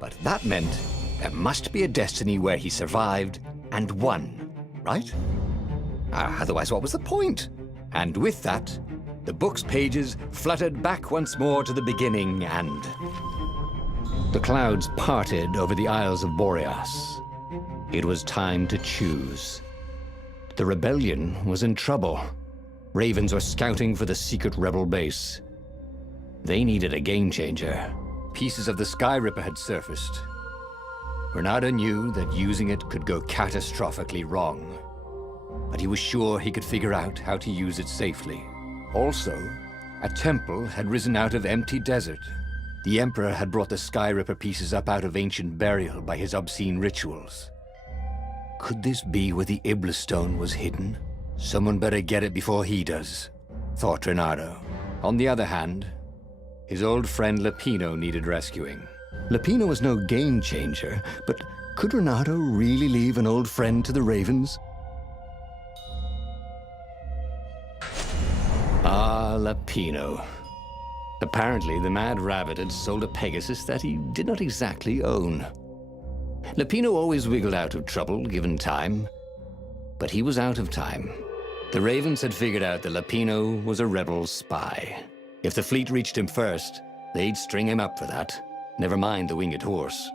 But that meant there must be a destiny where he survived and won, right? Otherwise, what was the point? And with that, the book's pages fluttered back once more to the beginning, and the clouds parted over the Isles of Boreas. It was time to choose. The rebellion was in trouble. Ravens were scouting for the secret rebel base. They needed a game changer. Pieces of the Sky Ripper had surfaced. Bernardo knew that using it could go catastrophically wrong, but he was sure he could figure out how to use it safely. Also, a temple had risen out of empty desert. The Emperor had brought the Sky Ripper pieces up out of ancient burial by his obscene rituals. Could this be where the Iblis Stone was hidden? Someone better get it before he does, thought Renato. On the other hand, his old friend Lapino needed rescuing. Lapino was no game changer, but could Renato really leave an old friend to the Ravens? Ah, Lapino. Apparently, the Mad Rabbit had sold a Pegasus that he did not exactly own. Lapino always wiggled out of trouble, given time. But he was out of time. The Ravens had figured out that Lapino was a rebel spy. If the fleet reached him first, they'd string him up for that. Never mind the winged horse.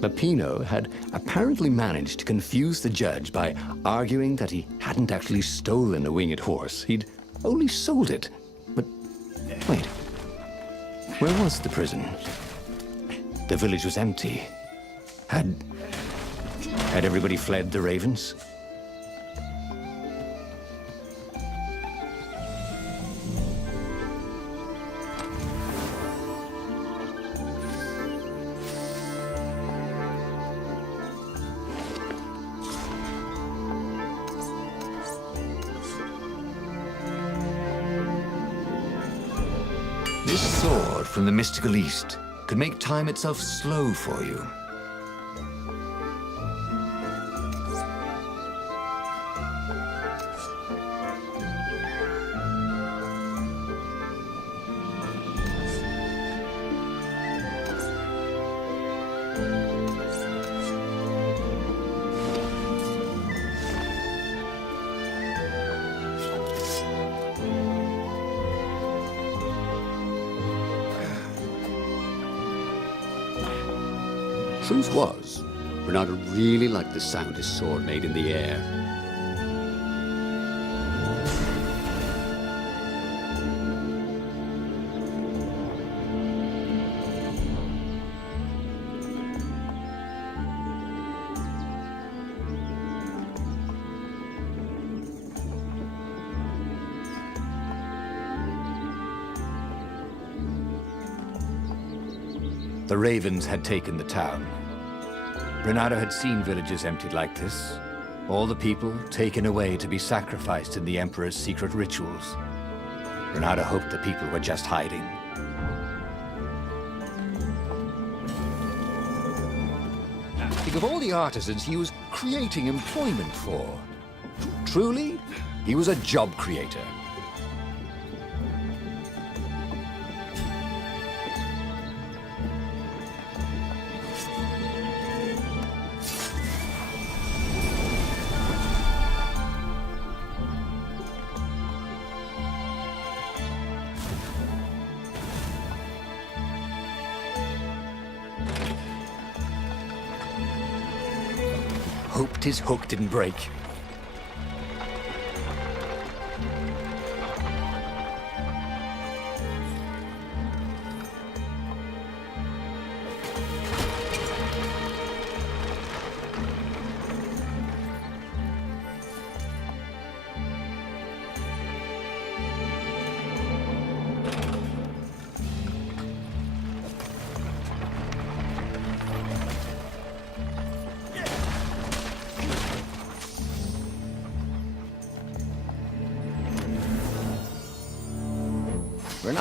Lapino had apparently managed to confuse the judge by arguing that he hadn't actually stolen a winged horse. He'd only sold it. But wait, where was the prison? The village was empty. Had everybody fled the Ravens? This sword from the mystical East could make time itself slow for you. Truth was, Bernardo really liked the sound his sword made in the air. The Ravens had taken the town. Renato had seen villages emptied like this, all the people taken away to be sacrificed in the Emperor's secret rituals. Renato hoped the people were just hiding. Think of all the artisans he was creating employment for. Truly, he was a job creator. Hoped his hook didn't break.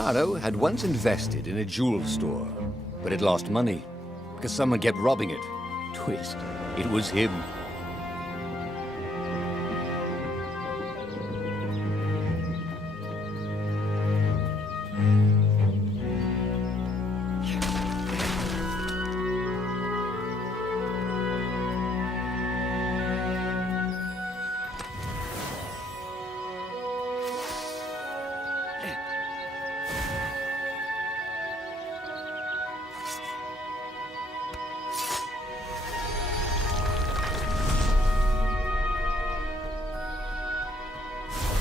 Renato had once invested in a jewel store, but it lost money because someone kept robbing it. Twist, it was him.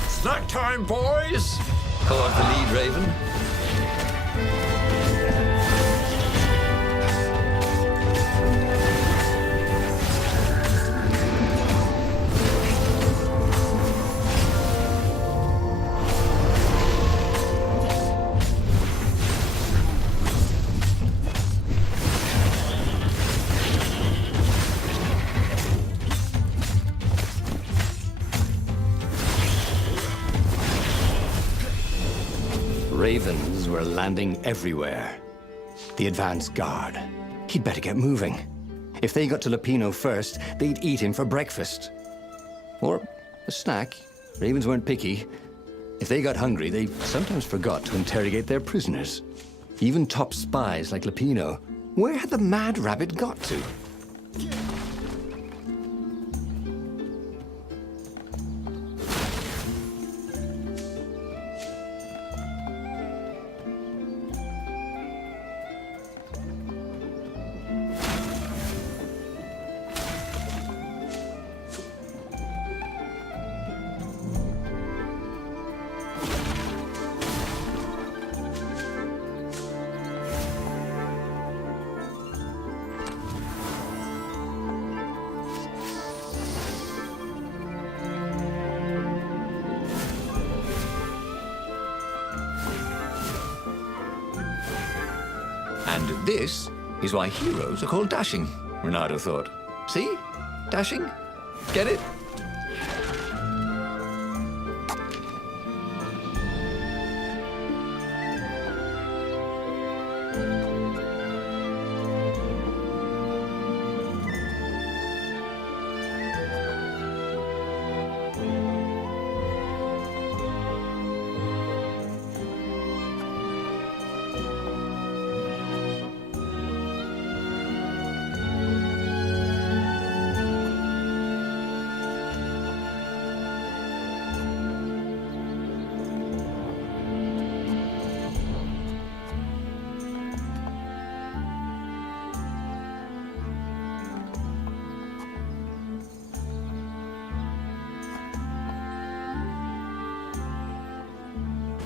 Snack time, boys! Caught the lead, Raven. Ravens were landing everywhere. The advance guard. He'd better get moving. If they got to Lupino first, they'd eat him for breakfast. Or a snack. Ravens weren't picky. If they got hungry, they sometimes forgot to interrogate their prisoners. Even top spies like Lupino. Where had the mad rabbit got to? And this is why heroes are called dashing, Renato thought. See? Dashing? Get it?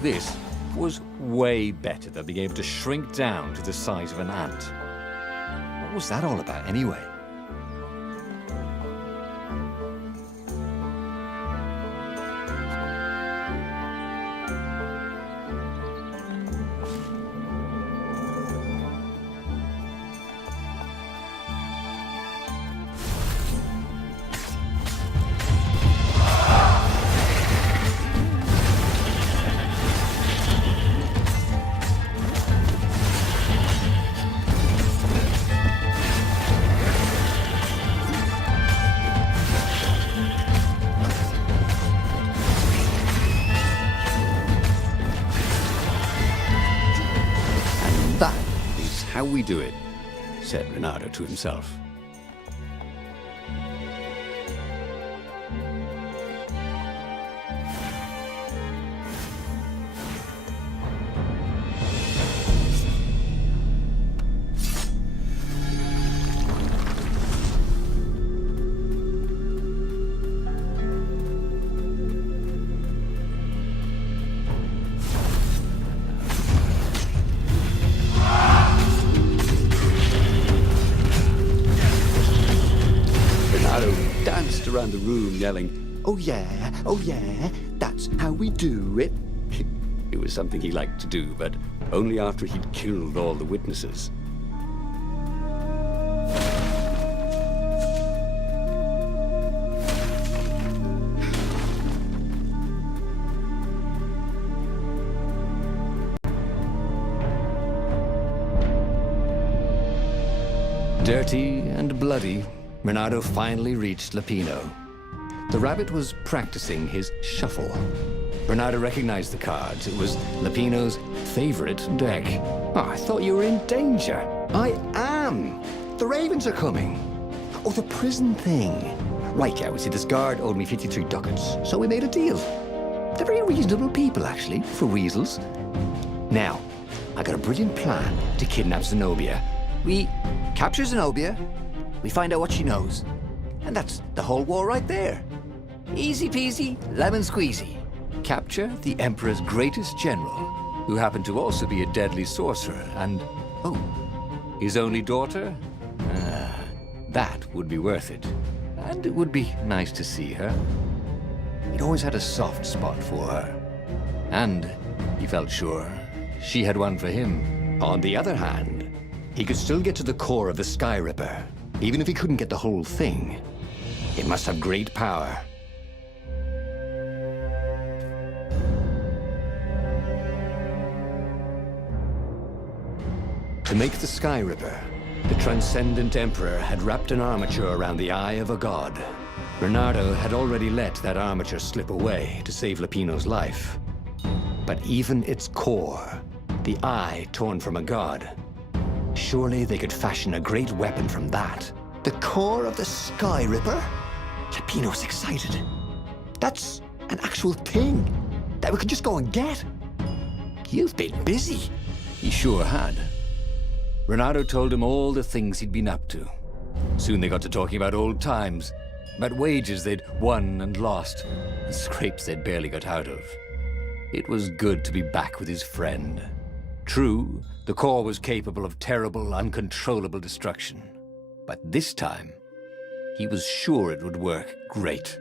This was way better than being able to shrink down to the size of an ant. What was that all about, anyway? That is how we do it, said Renato to himself. Danced around the room yelling, oh yeah, that's how we do it. It was something he liked to do, but only after he'd killed all the witnesses. Dirty and bloody, Renato finally reached Lapino. The rabbit was practicing his shuffle. Renato recognized the cards. It was Lapino's favorite deck. Oh, I thought you were in danger. I am. The ravens are coming. Oh, the prison thing. Right, yeah, we see this guard owed me 53 ducats, so we made a deal. They're very reasonable people, actually, for weasels. Now, I got a brilliant plan to kidnap Zenobia. We capture Zenobia, we find out what she knows, and that's the whole war right there. Easy peasy, lemon squeezy. Capture the Emperor's greatest general, who happened to also be a deadly sorcerer, and, oh, his only daughter? That would be worth it. And it would be nice to see her. He'd always had a soft spot for her. And he felt sure she had one for him. On the other hand, he could still get to the core of the Sky Ripper, even if he couldn't get the whole thing. It must have great power. To make the Sky Ripper, the Transcendent Emperor had wrapped an armature around the eye of a god. Bernardo had already let that armature slip away to save Lapino's life. But even its core, the eye torn from a god, surely they could fashion a great weapon from that. The core of the Sky Ripper? Lapino's excited. That's an actual thing that we could just go and get. You've been busy. He sure had. Renato told him all the things he'd been up to. Soon they got to talking about old times, about wages they'd won and lost, and scrapes they'd barely got out of. It was good to be back with his friend. True, the core was capable of terrible, uncontrollable destruction. But this time, he was sure it would work great.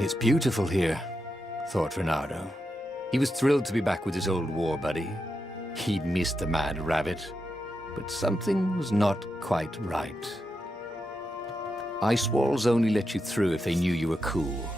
It's beautiful here, thought Renato. He was thrilled to be back with his old war buddy. He'd missed the mad rabbit, but something was not quite right. Ice walls only let you through if they knew you were cool.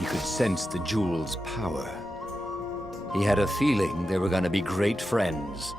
He could sense the jewel's power. He had a feeling they were going to be great friends.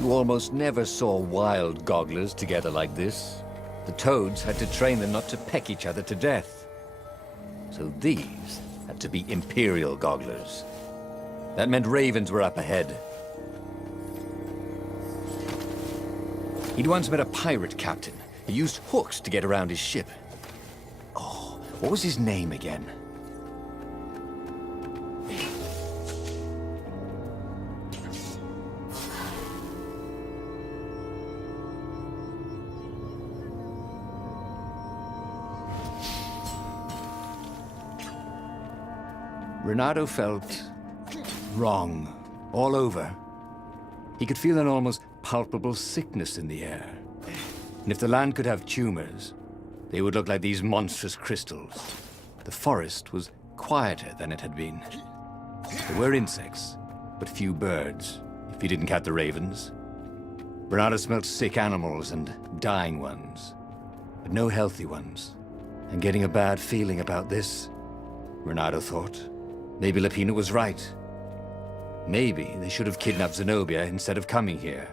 You almost never saw wild gogglers together like this. The toads had to train them not to peck each other to death. So these had to be imperial gogglers. That meant ravens were up ahead. He'd once met a pirate captain. He used hooks to get around his ship. Oh, what was his name again? Renato felt wrong all over. He could feel an almost palpable sickness in the air. And if the land could have tumors, they would look like these monstrous crystals. The forest was quieter than it had been. There were insects, but few birds, if you didn't count the ravens. Renato smelled sick animals and dying ones, but no healthy ones. And getting a bad feeling about this, Renato thought. Maybe Lapina was right. Maybe they should have kidnapped Zenobia instead of coming here.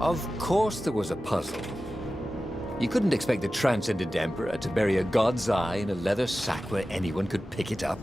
Of course there was a puzzle. You couldn't expect the Transcendent Emperor to bury a god's eye in a leather sack where anyone could pick it up.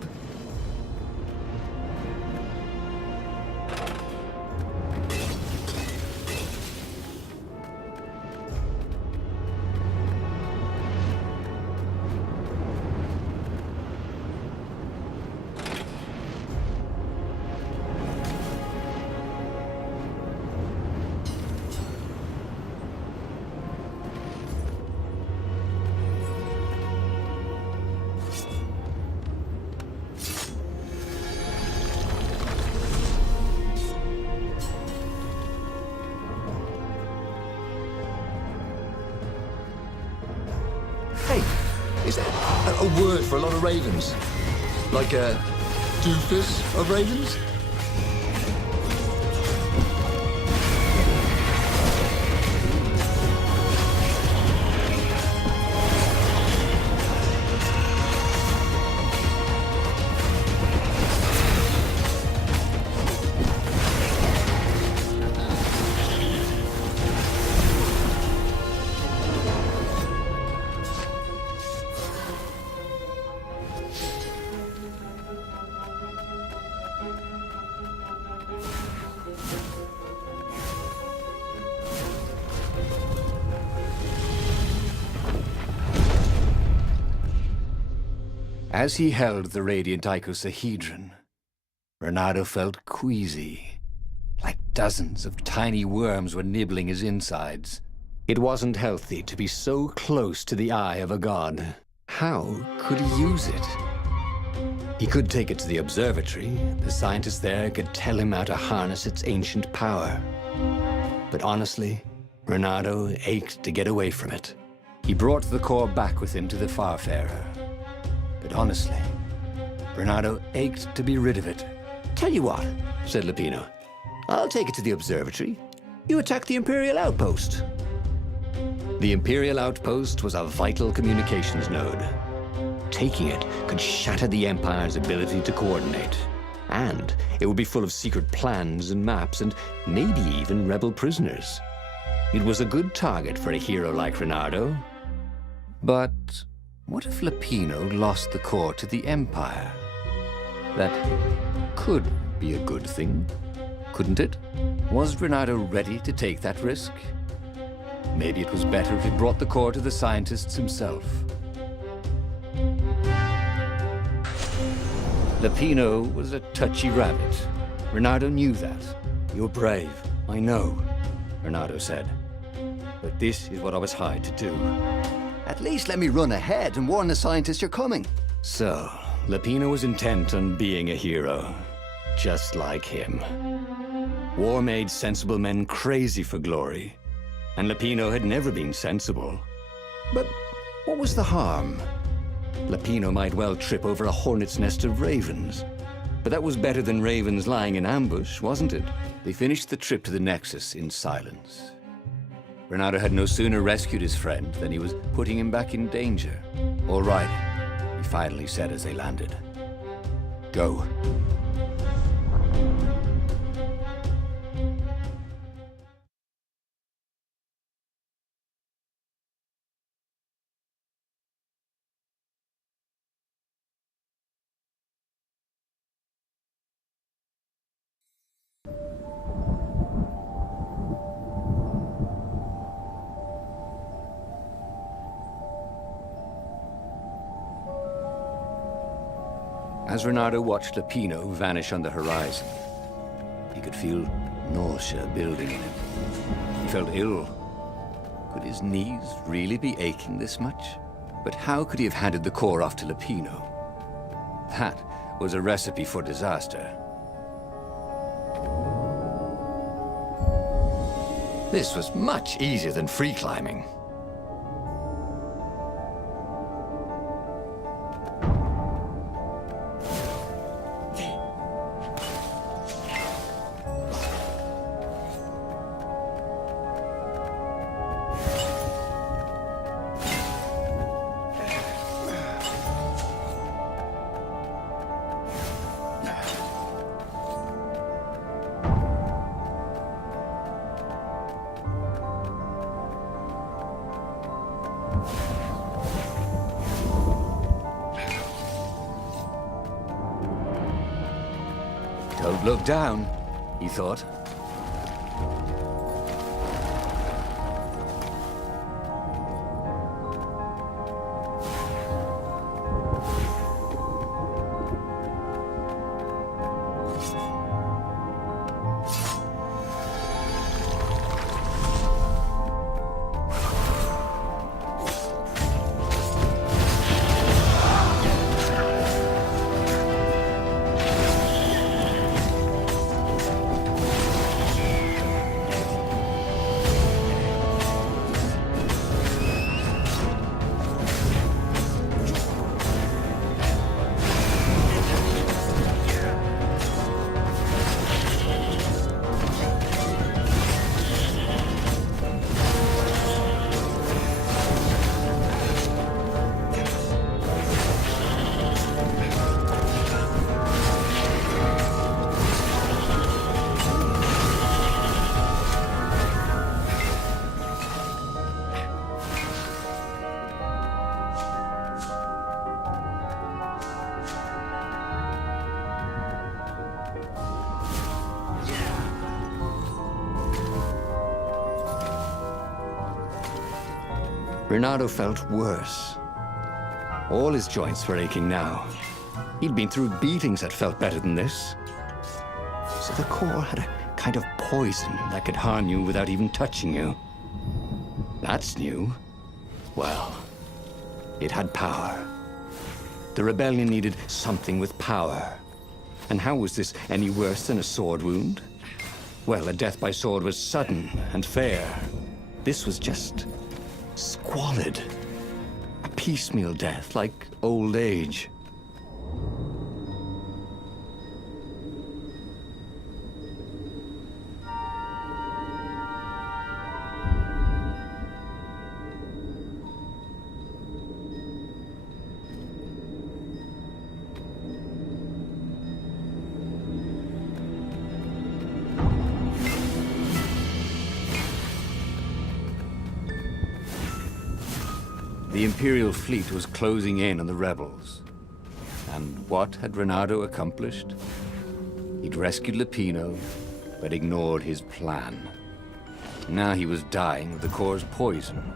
Is that a word for a lot of ravens? Like a doofus of ravens? As he held the radiant icosahedron, Renato felt queasy, like dozens of tiny worms were nibbling his insides. It wasn't healthy to be so close to the eye of a god. How could he use it? He could take it to the observatory. The scientists there could tell him how to harness its ancient power. But honestly, Renato ached to get away from it. He brought the core back with him to the Farfarer. But honestly, Renato ached to be rid of it. Tell you what, said Lapino. I'll take it to the observatory. You attack the Imperial outpost. The Imperial outpost was a vital communications node. Taking it could shatter the Empire's ability to coordinate. And it would be full of secret plans and maps and maybe even rebel prisoners. It was a good target for a hero like Renato. But what if Lapino lost the core to the Empire? That could be a good thing, couldn't it? Was Renato ready to take that risk? Maybe it was better if he brought the core to the scientists himself. Lapino was a touchy rabbit. Renato knew that. You're brave, I know, Renato said. But this is what I was hired to do. At least let me run ahead and warn the scientists you're coming. So, Lapino was intent on being a hero, just like him. War made sensible men crazy for glory, and Lapino had never been sensible. But what was the harm? Lapino might well trip over a hornet's nest of ravens. But that was better than ravens lying in ambush, wasn't it? They finished the trip to the Nexus in silence. Bernardo had no sooner rescued his friend than he was putting him back in danger. All right, he finally said as they landed. Go. As Renato watched Lapino vanish on the horizon, he could feel nausea building in him. He felt ill. Could his knees really be aching this much? But how could he have handed the core off to Lapino? That was a recipe for disaster. This was much easier than free climbing. Don't look down, he thought. Bernardo felt worse. All his joints were aching now. He'd been through beatings that felt better than this. So the core had a kind of poison that could harm you without even touching you. That's new. Well, it had power. The rebellion needed something with power. And how was this any worse than a sword wound? Well, a death by sword was sudden and fair. This was just squalid. A piecemeal death, like old age. The Imperial fleet was closing in on the rebels. And what had Renato accomplished? He'd rescued Lapino, but ignored his plan. Now he was dying of the core's poison.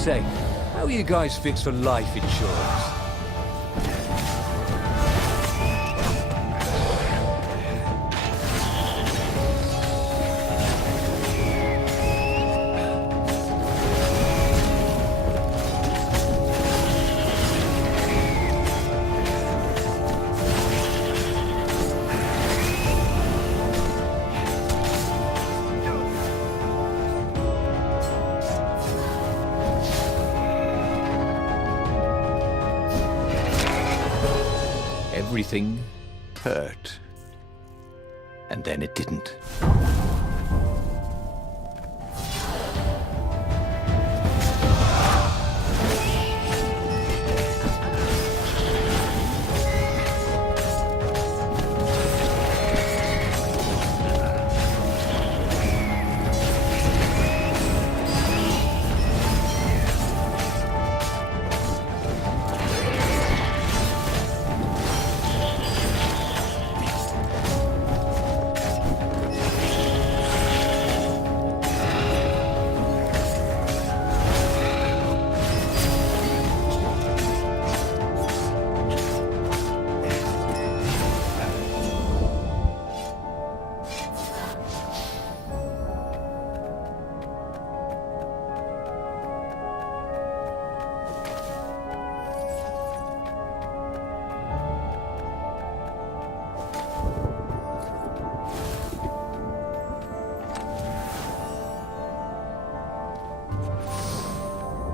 Say, how are you guys fixed for life insurance? Everything hurt. And then it didn't.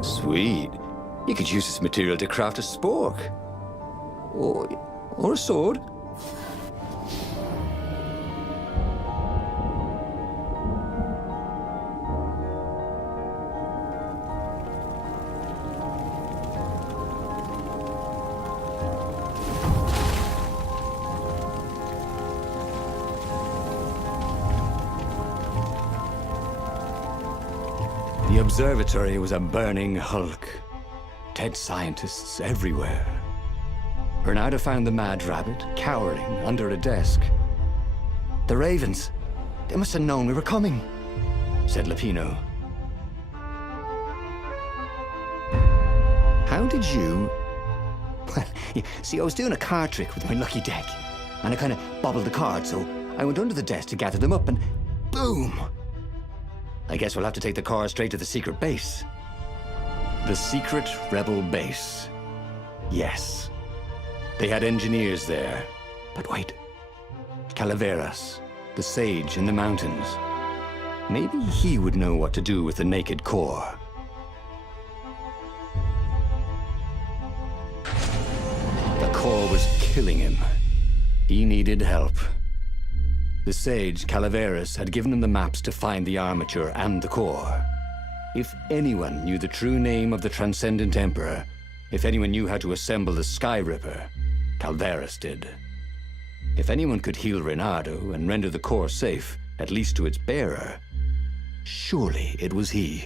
Sweet. You could use this material to craft a spork. Or a sword. The observatory was a burning hulk. Dead scientists everywhere. Bernardo found the mad rabbit cowering under a desk. The ravens, they must have known we were coming, said Lupino. How did you... Well, see, I was doing a card trick with my lucky deck, and I kind of bobbled the cards, so I went under the desk to gather them up, and boom! I guess we'll have to take the car straight to the secret base. The secret rebel base. Yes. They had engineers there. But wait. Calaveras, the sage in the mountains. Maybe he would know what to do with the naked core. The core was killing him. He needed help. The sage, Calaveras, had given him the maps to find the armature and the core. If anyone knew the true name of the Transcendent Emperor, if anyone knew how to assemble the Sky Ripper, Calaveras did. If anyone could heal Reynardo and render the core safe, at least to its bearer, surely it was he.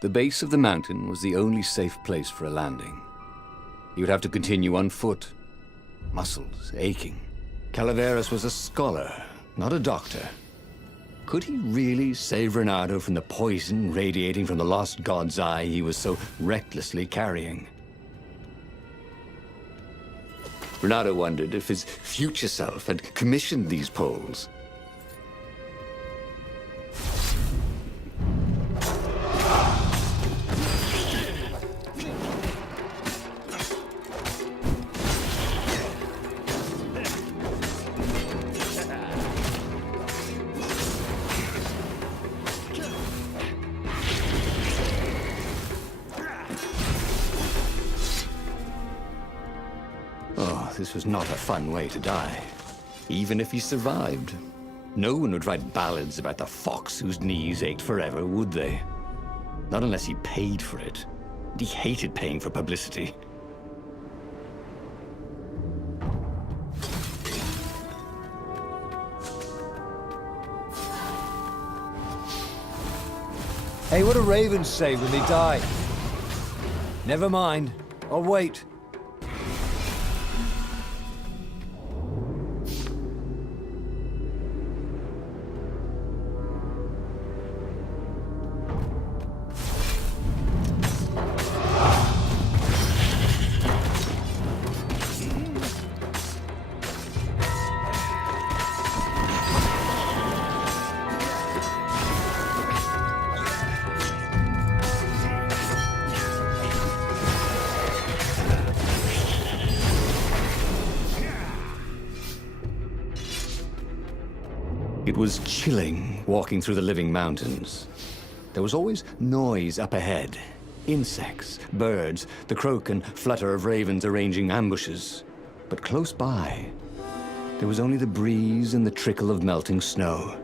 The base of the mountain was the only safe place for a landing. He would have to continue on foot, muscles aching. Calaveras was a scholar, not a doctor. Could he really save Reynardo from the poison radiating from the lost god's eye he was so recklessly carrying? Reynardo wondered if his future self had commissioned these poles. This was not a fun way to die. Even if he survived. No one would write ballads about the fox whose knees ached forever, would they? Not unless he paid for it. And he hated paying for publicity. Hey, what do ravens say when they die? Never mind. I'll wait. It was chilling walking through the living mountains. There was always noise up ahead. Insects, birds, the croak and flutter of ravens arranging ambushes. But close by, there was only the breeze and the trickle of melting snow,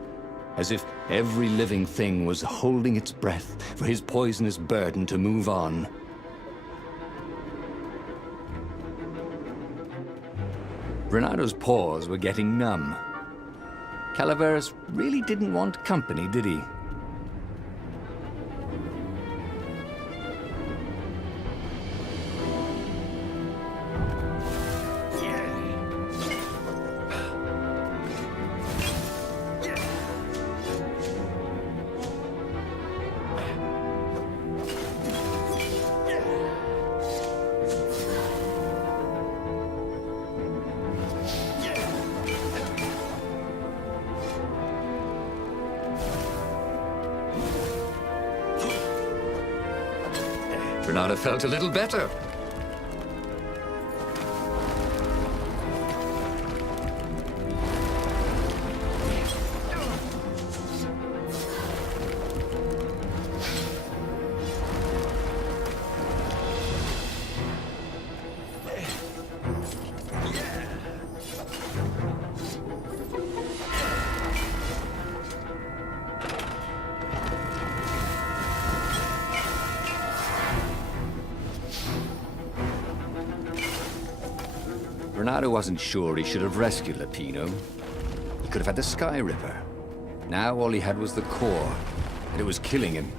as if every living thing was holding its breath for his poisonous burden to move on. Renado's paws were getting numb. Calaveras really didn't want company, did he? Renado felt a little better. Renado wasn't sure he should have rescued Lapino. He could have had the Sky Ripper. Now all he had was the core, and it was killing him.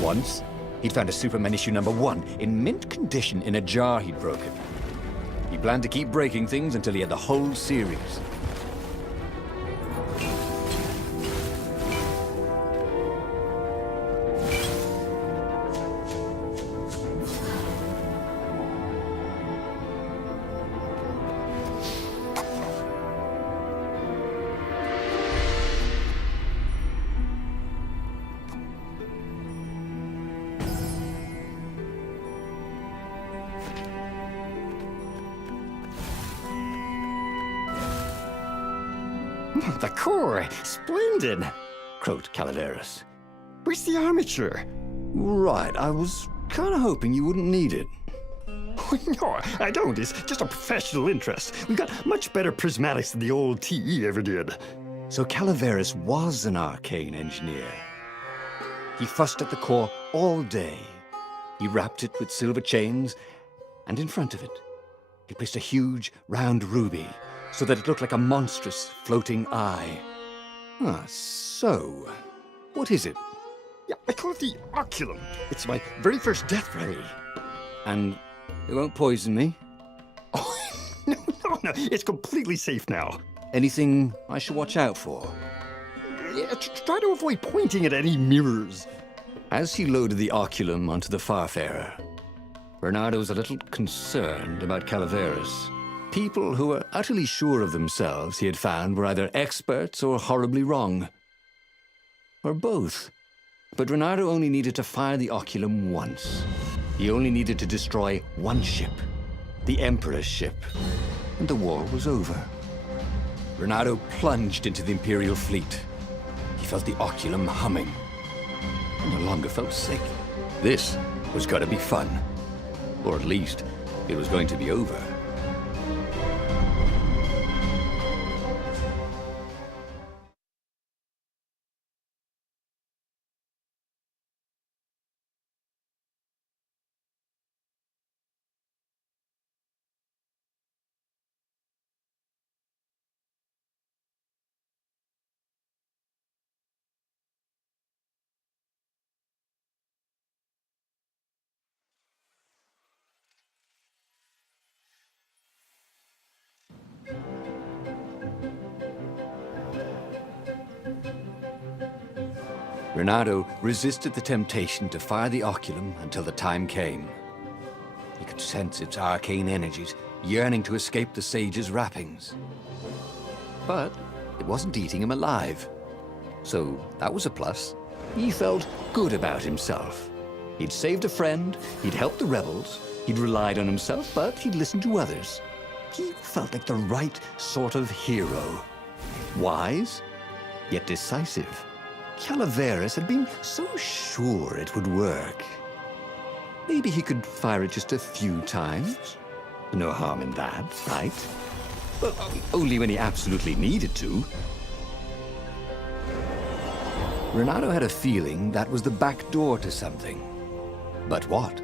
Once, he'd found a Superman issue #1 in mint condition in a jar he'd broken. He planned to keep breaking things until he had the whole series. The core! Splendid! Croaked Calaveras. Where's the armature? Right, I was kind of hoping you wouldn't need it. No, I don't. It's just a professional interest. We've got much better prismatics than the old TE ever did. So Calaveras was an arcane engineer. He fussed at the core all day. He wrapped it with silver chains, and in front of it, he placed a huge round ruby so that it looked like a monstrous floating eye. So, what is it? Yeah, I call it the oculum. It's my very first death ray. And it won't poison me? Oh, no, it's completely safe now. Anything I should watch out for? Yeah, try to avoid pointing at any mirrors. As he loaded the oculum onto the Farfarer, Bernardo was a little concerned about Calaveras. People who were utterly sure of themselves, he had found, were either experts or horribly wrong. Or both. But Renardo only needed to fire the oculum once. He only needed to destroy one ship, the Emperor's ship, and the war was over. Renardo plunged into the Imperial fleet. He felt the oculum humming, and no longer felt sick. This was going to be fun. Or at least, it was going to be over. Renato resisted the temptation to fire the oculum until the time came. He could sense its arcane energies yearning to escape the sage's wrappings. But it wasn't eating him alive. So that was a plus. He felt good about himself. He'd saved a friend, he'd helped the rebels, he'd relied on himself, but he'd listened to others. He felt like the right sort of hero. Wise, yet decisive. Calaveras had been so sure it would work. Maybe he could fire it just a few times. No harm in that, right? Well, only when he absolutely needed to. Renato had a feeling that was the back door to something. But what?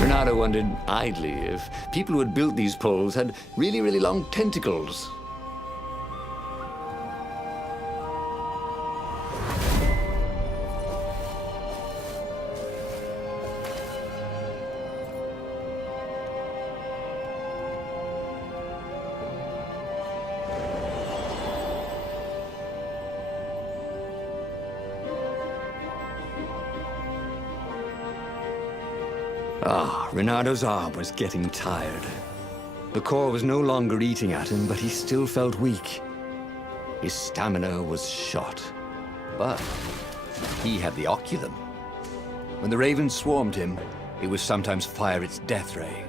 Renato wondered idly if people who had built these poles had really, really long tentacles. Renato's arm was getting tired. The core was no longer eating at him, but he still felt weak. His stamina was shot. But he had the oculum. When the ravens swarmed him, it would sometimes fire its death ray.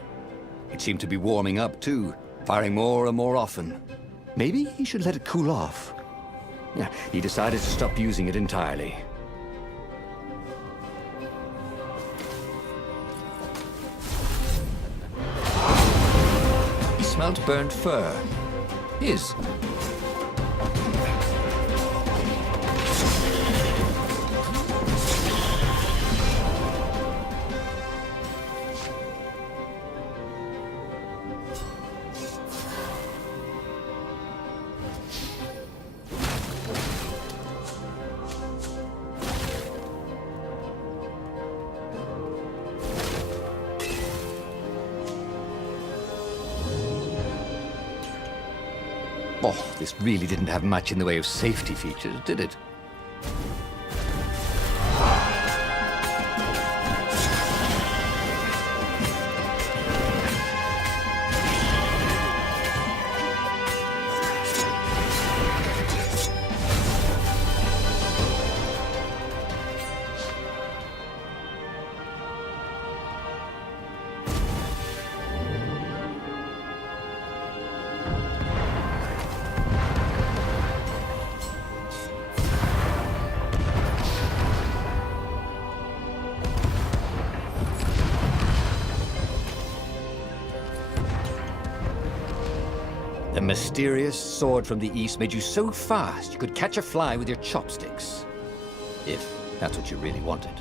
It seemed to be warming up too, firing more and more often. Maybe he should let it cool off. Yeah, he decided to stop using it entirely. Smelled burnt fur. His. Oh, this really didn't have much in the way of safety features, did it? The mysterious sword from the east made you so fast you could catch a fly with your chopsticks. If that's what you really wanted.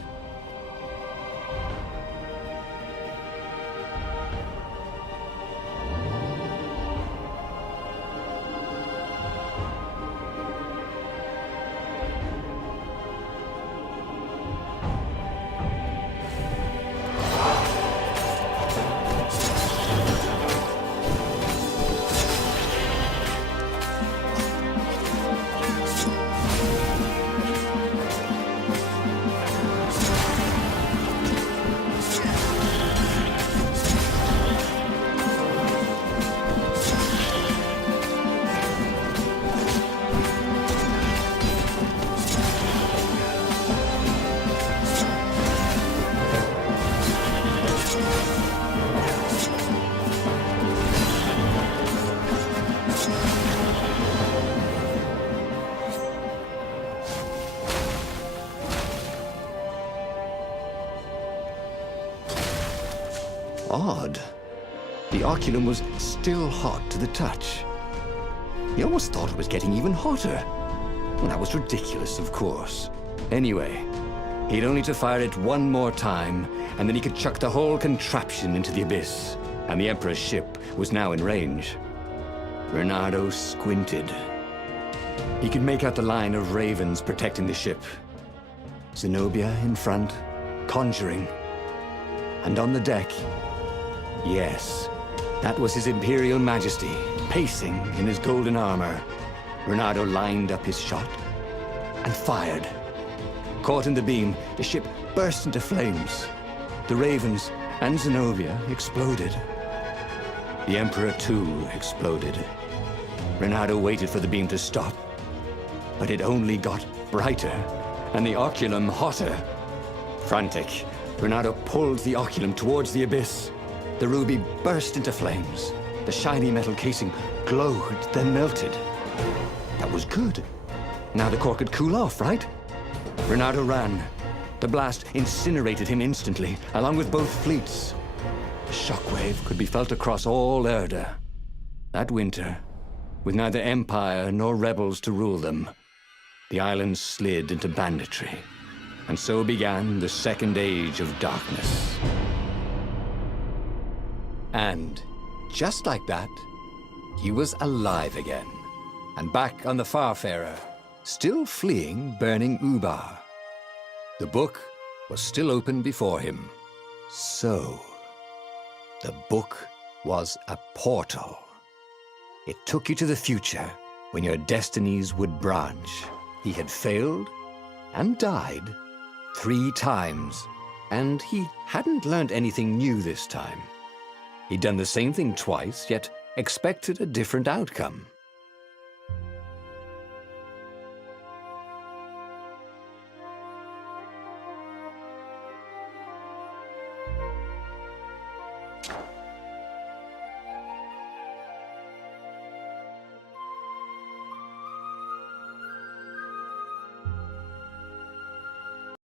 Odd. The oculum was still hot to the touch. He almost thought it was getting even hotter. Well, that was ridiculous, of course. Anyway, he'd only to fire it one more time, and then he could chuck the whole contraption into the abyss, and the Emperor's ship was now in range. Bernardo squinted. He could make out the line of ravens protecting the ship. Zenobia in front, conjuring. And on the deck, yes, that was His Imperial Majesty, pacing in his golden armor. Bernardo lined up his shot and fired. Caught in the beam, the ship burst into flames. The ravens and Zenobia exploded. The Emperor, too, exploded. Bernardo waited for the beam to stop, but it only got brighter, and the oculum hotter. Frantic, Bernardo pulled the oculum towards the abyss. The ruby burst into flames. The shiny metal casing glowed, then melted. That was good. Now the core could cool off, right? Bernardo ran. The blast incinerated him instantly, along with both fleets. The shockwave could be felt across all Erda. That winter, with neither empire nor rebels to rule them, the islands slid into banditry. And so began the Second Age of Darkness. And just like that, he was alive again, and back on the Farfarer, still fleeing burning Ubar. The book was still open before him. So, the book was a portal. It took you to the future, when your destinies would branch. He had failed and died 3 times, and he hadn't learned anything new this time. He'd done the same thing twice, yet expected a different outcome.